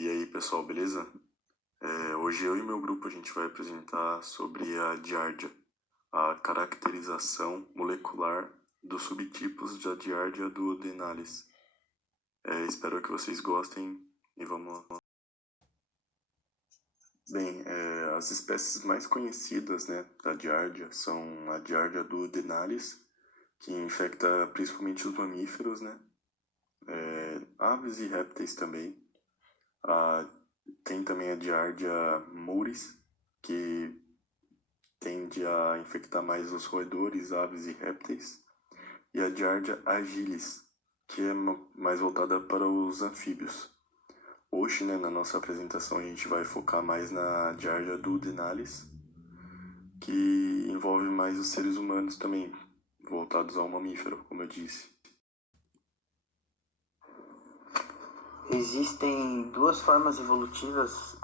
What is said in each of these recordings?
E aí, pessoal, beleza? Hoje eu e meu grupo a gente vai apresentar sobre a Giardia, a caracterização molecular dos subtipos da Giardia duodenalis. Espero que vocês gostem e vamos lá. Bem, as espécies mais conhecidas, né, da Giardia são a Giardia duodenalis, que infecta principalmente os mamíferos, né? Aves e répteis também. Tem também a Giardia muris, que tende a infectar mais os roedores, aves e répteis. E a Giardia agilis, que é mais voltada para os anfíbios. Hoje, né, na nossa apresentação, a gente vai focar mais na Giardia duodenalis, que envolve mais os seres humanos também, voltados ao mamífero, como eu disse. Existem duas formas evolutivas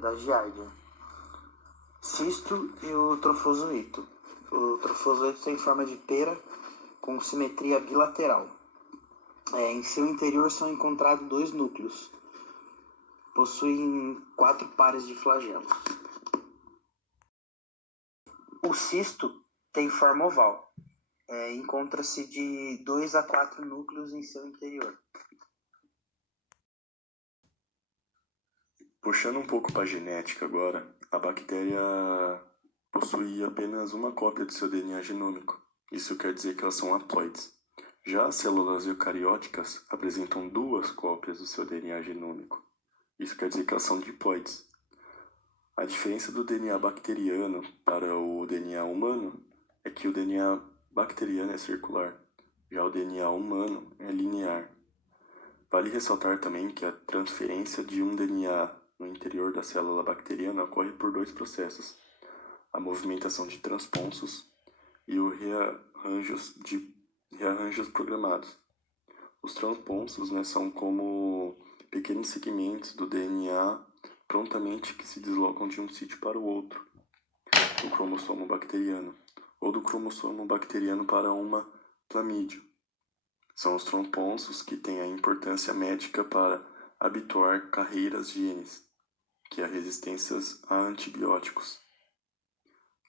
da giardia, cisto e o trofozoito. O trofozoito tem forma de pera com simetria bilateral. Em seu interior são encontrados 2 núcleos. Possuem 4 pares de flagelos. O cisto tem forma oval. Encontra-se de 2 a 4 núcleos em seu interior. Puxando um pouco para a genética agora, a bactéria possui apenas uma cópia do seu DNA genômico. Isso quer dizer que elas são haploides. Já as células eucarióticas apresentam 2 cópias do seu DNA genômico. Isso quer dizer que elas são diploides. A diferença do DNA bacteriano para o DNA humano é que o DNA bacteriano é circular, já o DNA humano é linear. Vale ressaltar também que a transferência de um DNA no interior da célula bacteriana ocorre por 2 processos: a movimentação de transponsos e o rearranjos programados. Os transponsos, né, são como pequenos segmentos do DNA prontamente que se deslocam de um sítio para o outro, do cromossomo bacteriano, ou do cromossomo bacteriano para uma plamídio. São os transponsos que têm a importância médica para habituar carreiras genes, que é a resistência a antibióticos.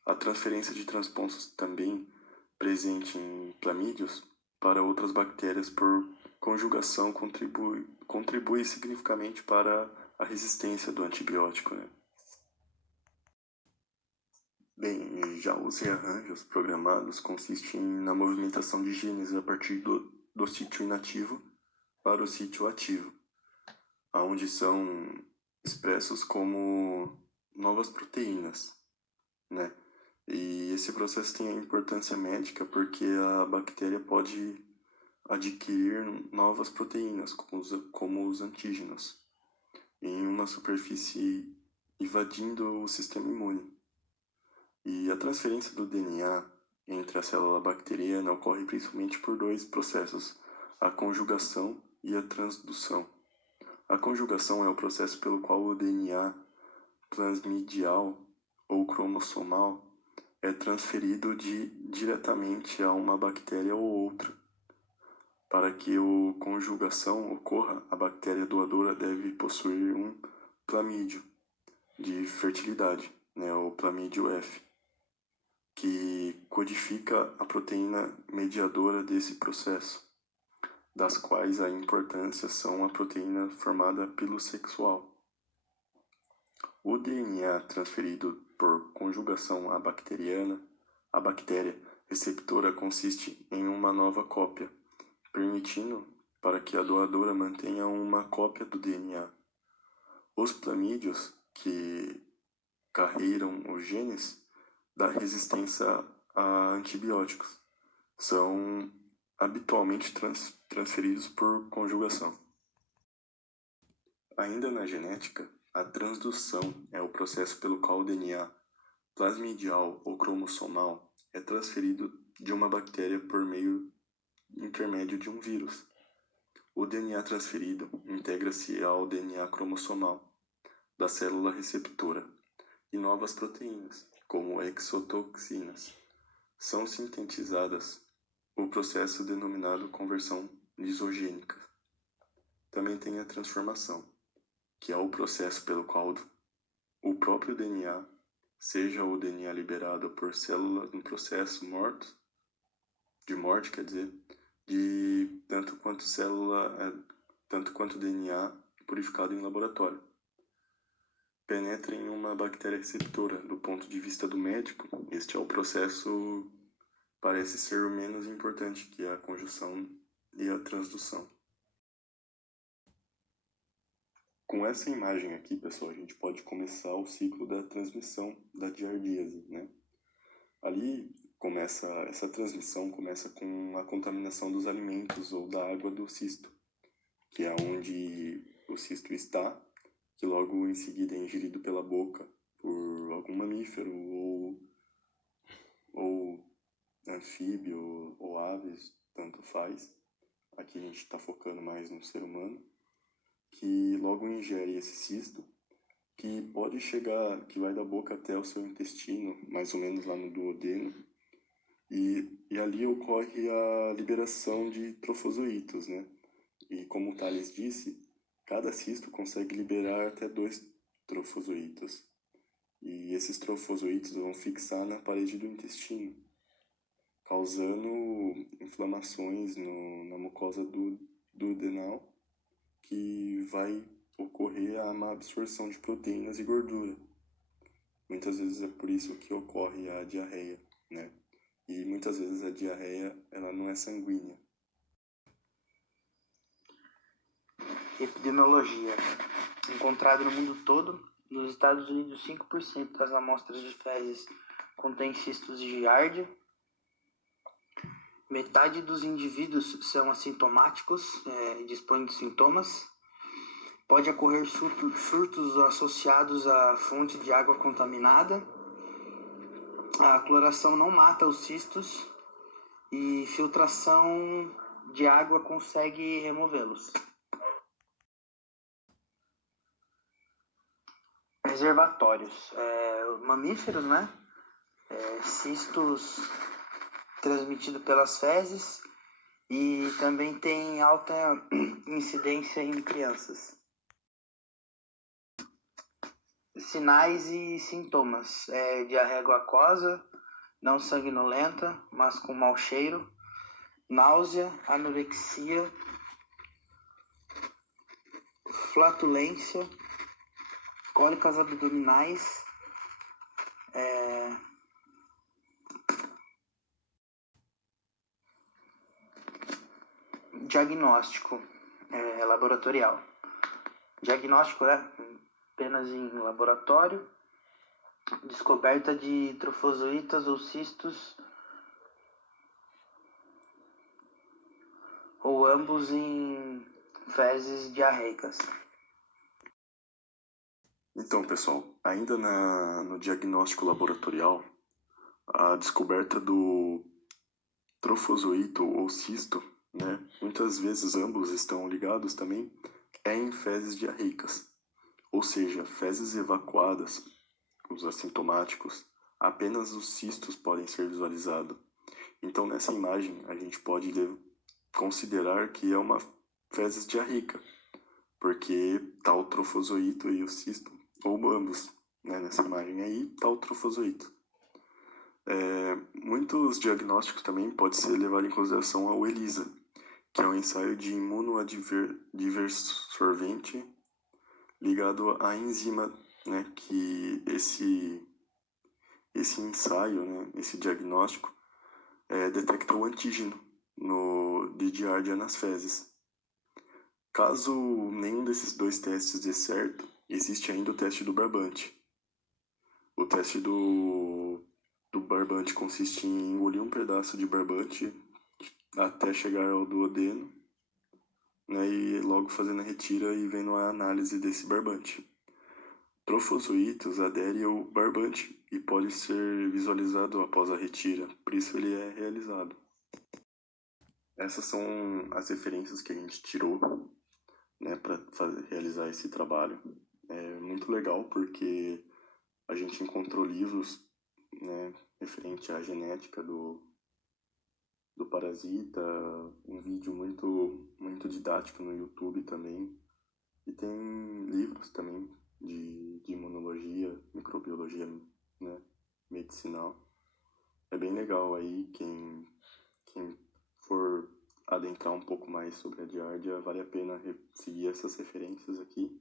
A transferência de transponsos também presente em plamídios para outras bactérias por conjugação contribui significativamente para a resistência do antibiótico, né? Bem, já os rearranjos programados consistem na movimentação de genes a partir do sítio inativo para o sítio ativo, onde são expressos como novas proteínas, né? E esse processo tem a importância médica porque a bactéria pode adquirir novas proteínas, como os antígenos, em uma superfície invadindo o sistema imune. E a transferência do DNA entre a célula bacteriana ocorre principalmente por 2 processos: a conjugação e a transdução. A conjugação é o processo pelo qual o DNA plasmidial ou cromossomal é transferido diretamente a uma bactéria ou outra. Para que a conjugação ocorra, a bactéria doadora deve possuir um plamídio de fertilidade, né, o plamídio F, que codifica a proteína mediadora desse processo, das quais a importância são a proteína formada pilossexual. O DNA transferido por conjugação à a bactéria receptora consiste em uma nova cópia, permitindo para que a doadora mantenha uma cópia do DNA. Os plamídios, que carregam os genes da resistência a antibióticos, são habitualmente transferidos por conjugação. Ainda na genética, a transdução é o processo pelo qual o DNA plasmidial ou cromossomal é transferido de uma bactéria por meio intermédio de um vírus. O DNA transferido integra-se ao DNA cromossomal da célula receptora e novas proteínas, como exotoxinas, são sintetizadas, o processo denominado conversão lisogênica. Também tem a transformação. que é o processo pelo qual o próprio DNA, seja o DNA liberado por células no processo de morte, quer dizer, de tanto quanto DNA purificado em laboratório, penetra em uma bactéria receptora. Do ponto de vista do médico, este é o processo parece ser o menos importante, que é a conjunção e a transdução. Com essa imagem aqui, pessoal, a gente pode começar o ciclo da transmissão da giardíase, né? Ali essa transmissão começa com a contaminação dos alimentos ou da água do cisto, que é onde o cisto está, que logo em seguida é ingerido pela boca por algum mamífero ou anfíbio ou aves, tanto faz. Aqui a gente está focando mais no ser humano, que logo ingere esse cisto, que pode chegar, que vai da boca até o seu intestino, mais ou menos lá no duodeno, e ali ocorre a liberação de trofozoítos, né? E como o Thales disse, cada cisto consegue liberar até 2 trofozoítos. E esses trofozoítos vão fixar na parede do intestino, causando inflamações na mucosa duodenal, que vai ocorrer a má absorção de proteínas e gordura. Muitas vezes é por isso que ocorre a diarreia, né? E muitas vezes a diarreia ela não é sanguínea. Epidemiologia. Encontrado no mundo todo, nos Estados Unidos 5% das amostras de fezes contém cistos de Giardia. Metade dos indivíduos são assintomáticos e dispõem de sintomas. Pode ocorrer surtos associados à fonte de água contaminada. A cloração não mata os cistos e filtração de água consegue removê-los. Reservatórios. Mamíferos, né? Cistos transmitidos pelas fezes e também tem alta incidência em crianças. Sinais e sintomas: diarreia aquosa, não sanguinolenta, mas com mau cheiro, náusea, anorexia, flatulência, cólicas abdominais, diagnóstico laboratorial. Diagnóstico apenas em laboratório, descoberta de trofozoítas ou cistos, ou ambos em fezes diarreicas. Então, pessoal, ainda no diagnóstico laboratorial, a descoberta do trofozoito ou cisto, né, muitas vezes ambos estão ligados também, em fezes diarreicas, ou seja, fezes evacuadas, os assintomáticos, apenas os cistos podem ser visualizados. Então, nessa imagem, a gente pode considerar que é uma fezes diarreica, porque está o trofozoito e o cisto, ou ambos, né? Nessa imagem aí está o trofozoito. Muitos diagnósticos também podem ser levados em consideração ao ELISA, que é um ensaio de imunoadsorvente ligado à enzima, né? Que esse ensaio, né? Esse diagnóstico detecta o antígeno de Giardia nas fezes. Caso nenhum desses 2 testes dê certo, existe ainda o teste do barbante. O teste do barbante consiste em engolir um pedaço de barbante até chegar ao duodeno, né, e logo fazendo a retira e vendo a análise desse barbante. Trofozoítos aderem ao barbante e pode ser visualizado após a retira, por isso ele é realizado. Essas são as referências que a gente tirou, né, para realizar esse trabalho. É muito legal porque a gente encontrou livros, né, referente à genética do parasita, um vídeo muito didático no YouTube também, e tem livros livros também de imunologia, microbiologia, né, medicinal. É bem legal aí, quem for adentrar um pouco mais sobre a Giardia, vale a pena seguir essas referências aqui.